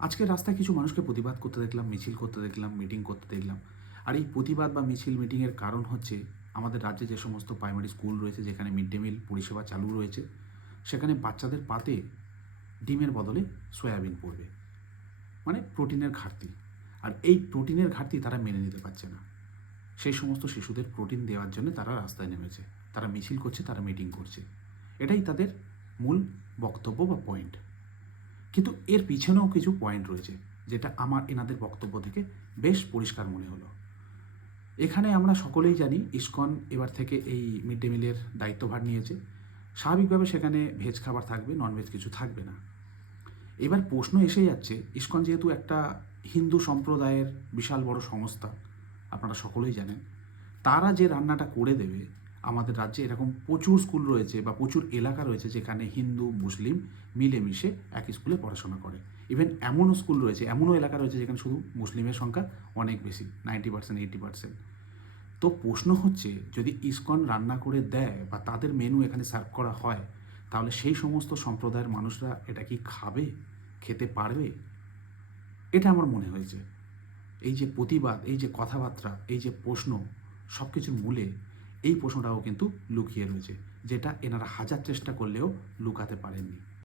আজকে রাস্তায় কিছু মানুষকে প্রতিবাদ করতে দেখলাম, মিছিল করতে দেখলাম, মিটিং করতে দেখলাম। আর এই প্রতিবাদ বা মিছিল মিটিংয়ের কারণ হচ্ছে আমাদের রাজ্যে যে সমস্ত প্রাইমারি স্কুল রয়েছে যেখানে মিড ডে মিল পরিষেবা চালু রয়েছে, সেখানে বাচ্চাদের পাতে ডিমের বদলে সয়াবিন পড়বে। মানে প্রোটিনের ঘাটতি। আর এই প্রোটিনের ঘাটতি তারা মেনে নিতে পারছে না। সেই সমস্ত শিশুদের প্রোটিন দেওয়ার জন্য তারা রাস্তায় নেমেছে। তারা মিছিল করছে, তারা মিটিং করছে। এটাই তাদের মূল বক্তব্য বা পয়েন্ট। কিন্তু এর পিছনেও কিছু পয়েন্ট রয়েছে, যেটা আমার এনাদের বক্তব্য থেকে বেশ পরিষ্কার মনে হলো। এখানে আমরা সকলেই জানি ইসকন এবার থেকে এই মিড ডে মিলের দায়িত্বভার নিয়েছে। স্বাভাবিকভাবে সেখানে ভেজ খাবার থাকবে, ননভেজ কিছু থাকবে না। এবার প্রশ্ন এসে যাচ্ছে, ইসকন যেহেতু একটা হিন্দু সম্প্রদায়ের বিশাল বড় সংস্থা, আপনারা সকলেই জানেন, তারা যে রান্নাটা করে দেবে, আমাদের রাজ্যে এরকম প্রচুর স্কুল রয়েছে বা প্রচুর এলাকা রয়েছে যেখানে হিন্দু মুসলিম মিলেমিশে এক স্কুলে পড়াশোনা করে। ইভেন এমনও স্কুল রয়েছে, এমনও এলাকা রয়েছে যেখানে শুধু মুসলিমের সংখ্যা অনেক বেশি, 90%, 80%। তো প্রশ্ন হচ্ছে, যদি ইসকন রান্না করে দেয় বা তাদের মেনু এখানে সার্ভ করা হয়, তাহলে সেই সমস্ত সম্প্রদায়ের মানুষরা এটা কি খাবে, খেতে পারবে? এটা আমার মনে হয়েছে। এই যে প্রতিবাদ, এই যে কথাবার্তা, এই যে প্রশ্ন, সব কিছুর মূলে এই প্রশ্নটাও কিন্তু লুকিয়ে রয়েছে, যেটা এনারা হাজার চেষ্টা করলেও লুকাতে পারেননি।